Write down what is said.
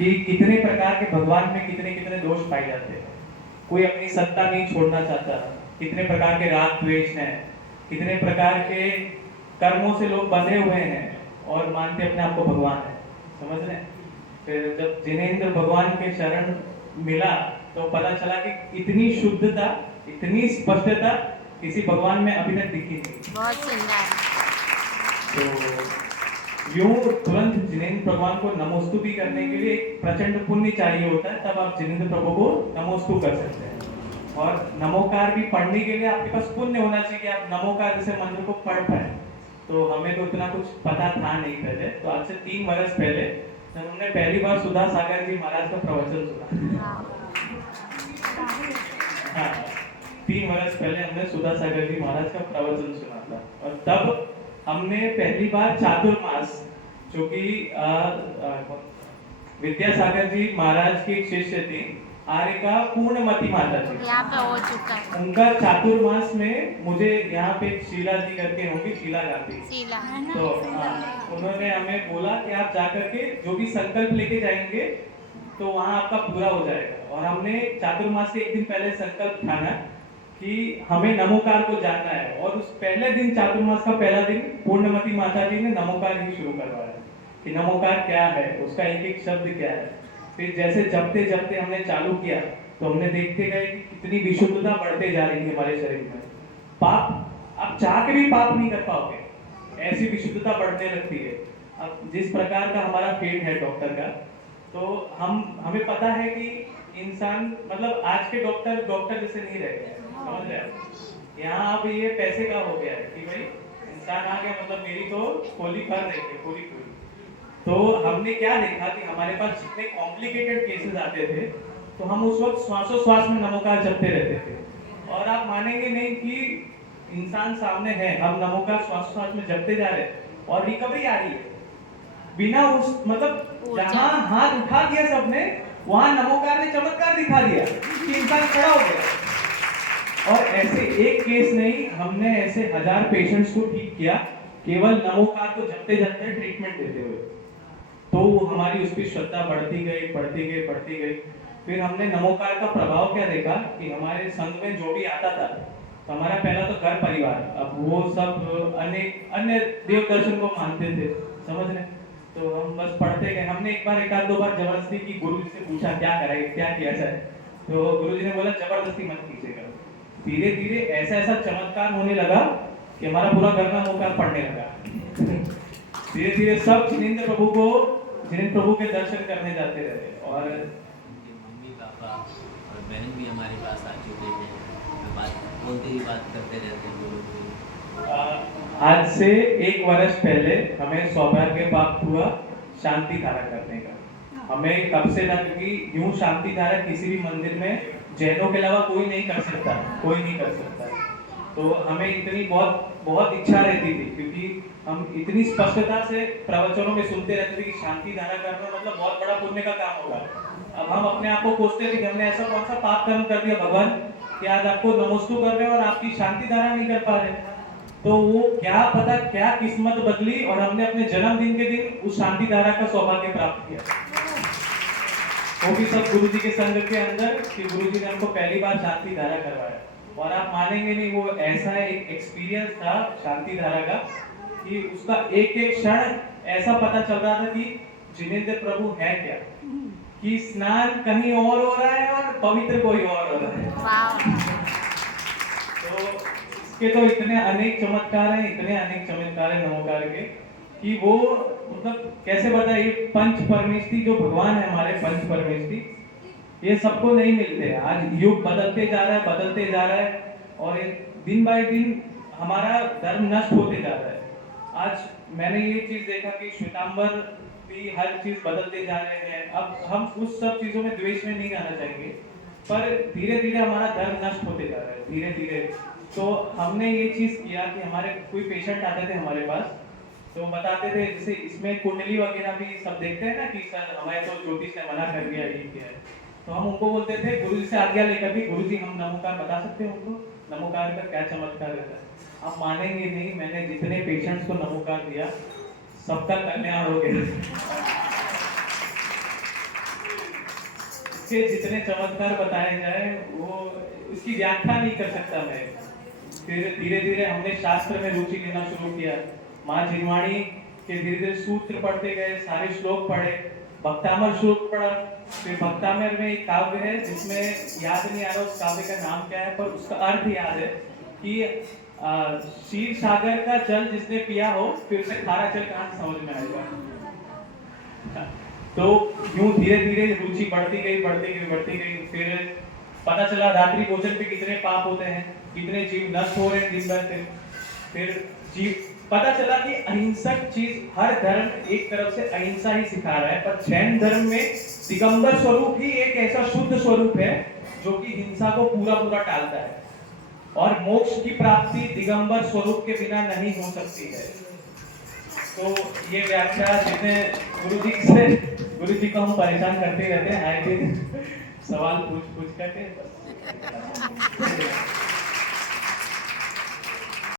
कि कितने प्रकार के भगवान में कितने कितने दोष पाए जाते हैं। कोई अपनी सत्ता नहीं छोड़ना चाहता, कितने प्रकार के राग द्वेष हैं, कितने प्रकार के कर्मों से लोग बंधे हुए हैं और मानते अपने आप को भगवान है। समझ रहे हैं? फिर जब जिनेंद्र भगवान के शरण मिला तो पता चला कि इतनी शुद्धता, इतनी स्पष्टता किसी भगवान में अभी तक दिखी नहीं। बहुत सुंदर। तो यूं तुरंत जिनेंद्र भगवान को नमोस्तुति करने के लिए एक प्रचंड पुण्य चाहिए होता है, तब आप जिनेंद्र प्रभु को नमोस्तु कर सकते हैं। और नमोकार भी पढ़ने के लिए आपके पास पुण्य होना चाहिए कि आप नमोकार जैसे मंत्र को पढ़ पाए। तो हमें तो इतना कुछ पता था नहीं पहले। तो आज से 3 वर्ष पहले जब हमने पहली बार सुधा सागर जी महाराज का प्रवचन सुना, हाँ, 3 वर्ष पहले हमने सुधा सागर जी महाराज का प्रवचन सुना था। और तब हमने पहली बार चातुर्मास, जो कि विद्यासागर जी महाराज की शिष्य थी आर्यका पूर्णमती माता जी, यहाँ पे हो चुका है उनका चातुर्मास में मुझे यहाँ पे शीला जी करके होंगी, शीला गांधी, शीला, तो उन्होंने हमें बोला कि आप जाकर के जो भी संकल्प लेके जाएंगे तो वहाँ आपका पूरा हो जाएगा। और हमने चातुर्मास के एक दिन पहले संकल्प ठाना कि हमें नमोकार को जानना है। और उस पहले दिन, चातुर्मास का पहला दिन, पूर्णमती माता जी ने नमोकार ही शुरू करवाया कि नमोकार क्या है, उसका एक एक शब्द क्या है। फिर जैसे जपते जपते हमने चालू किया तो हमने देखते गए कि कितनी विशुद्धता बढ़ते जा रही थी हमारे शरीर में। पाप आप चाह के भी पाप नहीं कर पाओगे, ऐसी विशुद्धता बढ़ने लगती है। अब जिस प्रकार का हमारा फील्ड है डॉक्टर का, तो हमें पता है कि इंसान, मतलब आज के डॉक्टर डॉक्टर जैसे नहीं रह गए, समझ रहे हैं? यहाँ अब ये पैसे का हो गया है कि भाई इंसान आ गया, मतलब मेरी तो खोली भर रही है पूरी पूरी। तो हमने क्या देखा कि हमारे पास जितने कॉम्प्लिकेटेड केसेस आते थे तो हम उस वक्त श्वासोश्वास में नमोकार जपते रहते थे। और आप मानेंगे नहीं कि इंसान सामने है, हम नमोकार श्वासोश्वास में जपते जा रहे हैं और रिकवरी आ रही है बिना उस, मतलब जहां हाथ उठा दिया सबने, वहां नमोकार ने चमत्कार दिखा दिया कि इंसान खड़ा हो गया। और ऐसे एक केस नहीं, हमने ऐसे 1000 पेशेंट्स को ठीक किया केवल नमोकार को जपते जपते ट्रीटमेंट देते हुए। तो हमारी उस पर श्रद्धा बढ़ती गई बढ़ती गई बढ़ती गई। फिर हमने नमोकार का प्रभाव क्या देखा कि हमारे संघ में जो भी आता था, तो हमारा पहला तो घर परिवार, अब वो सब अन्य देव दर्शन को मानते थे, समझ रहे? तो हम बस पढ़ते गए। हमने एक बार, 1-2 बार जबरदस्ती की, गुरु जी से पूछा क्या कराए, क्या किया जाए। तो गुरु जी ने बोला जबरदस्ती मत कीजिएगा। धीरे धीरे ऐसा ऐसा चमत्कार होने लगा कि हमारा पूरा घर नमोकार पढ़ने लगा। धीरे धीरे सब जिनेंद्र प्रभु के दर्शन करने जाते रहे। और मम्मी पापा और बहन भी हमारे पास आ चुके हैं, बात करते रहते हैं। आज से 1 वर्ष पहले हमें सौभाग्य प्राप्त हुआ शांति धारा करने का। हमें कब से था, क्योंकि यूं शांति धारा किसी भी मंदिर में जैनों के अलावा कोई नहीं कर सकता, कोई नहीं कर सकता। तो हमें इतनी बहुत इच्छा रहती थी, क्योंकि हम इतनी स्पष्टता से प्रवचनों में सुनते रहते थे कि शांति धारा करना मतलब बहुत बड़ा पुण्य का काम होगा। अब हम अपने आप को कोसते थे कि हमने ऐसा कौन सा पाप कर्म कर दिया भगवान कि आज आपको नमोस्तु कर रहे हैं और आपकी शांति धारा नहीं कर पा रहे। तो वो क्या पता क्या किस्मत बदली और हमने अपने जन्मदिन के दिन उस शांति धारा का सौभाग्य प्राप्त किया। वो भी सब गुरु जी के संग के अंदर, कि गुरु जी ने हमको पहली बार शांति धारा करवाया। और आप मानेंगे नहीं, वो ऐसा एक एक्सपीरियंस था शांति धारा का कि उसका एक एक क्षण ऐसा पता चल रहा था कि जिनेंद्र प्रभु है क्या, कि स्नान कहीं और हो रहा है और पवित्र कोई और हो रहा है। तो इसके तो इतने अनेक चमत्कार हैं, इतने अनेक चमत्कार हैं नमोकार के, कि वो मतलब कैसे बताइए, पंच परमेष्ठी जो भगवान है हमारे, पंच परमेष्ठी, ये सबको नहीं मिलते हैं। आज युग बदलते जा रहा है, बदलते जा रहा है, और दिन बाय दिन हमारा धर्म नष्ट होते जा रहा है। आज मैंने ये चीज देखा कि श्वेतांबर भी हर चीज बदलते जा रहे हैं। अब हम उस सब चीजों में द्वेष में नहीं आना चाहेंगे, पर धीरे धीरे हमारा धर्म नष्ट होते जा रहा है, धीरे धीरे। तो हमने ये चीज किया कि हमारे कोई पेशेंट आते थे हमारे पास, तो बताते थे, जैसे इसमें कुंडली वगैरह भी सब देखते हैं ना कि सर हमारे तो ज्योतिष ने मना कर दिया, ये किया है। तो हम उनको बोलते थे गुरु जी से आज्ञा लेकर भी, गुरु जी हम नमोकार बता सकते हैं उनको, नमोकार का क्या चमत्कार रहता है। आप मानेंगे नहीं, मैंने जितने पेशेंट्स को नमोकार दिया सबका कल्याण हो गया। इसके जितने चमत्कार बताए जाए वो उसकी व्याख्या नहीं कर सकता मैं। फिर धीरे धीरे हमने शास्त्र में रुचि लेना शुरू किया। माँ जिनवाणी के धीरे धीरे सूत्र पढ़ते गए, सारे श्लोक पढ़े, भक्तामर श्लोक पढ़ा। फिर भक्तामर में एक काव्य है जिसमें याद नहीं आ रहा उस काव्य का नाम क्या है, पर उसका अर्थ याद है कि क्षीर सागर का जल जिसने पिया हो फिर उसे खारा जल कहाँ से समझ में आएगा। तो यूं धीरे धीरे रुचि बढ़ती गई। फिर पता चला रात्रि भोजन पे कितने पाप होते हैं, कितने जीव नष्ट हो रहे हैं दिन भर दिन। फिर जीव पता चला कि अहिंसक चीज, हर धर्म एक तरफ से अहिंसा ही सिखा रहा है, पर जैन धर्म में दिगंबर स्वरूप ही एक ऐसा शुद्ध स्वरूप है जो कि हिंसा को पूरा टालता है, और मोक्ष की प्राप्ति दिगंबर स्वरूप के बिना नहीं हो सकती है। तो ये व्याख्या जितने गुरु जी को हम परेशान करते रहते हैं आए दिन सवाल पूछ करके बस।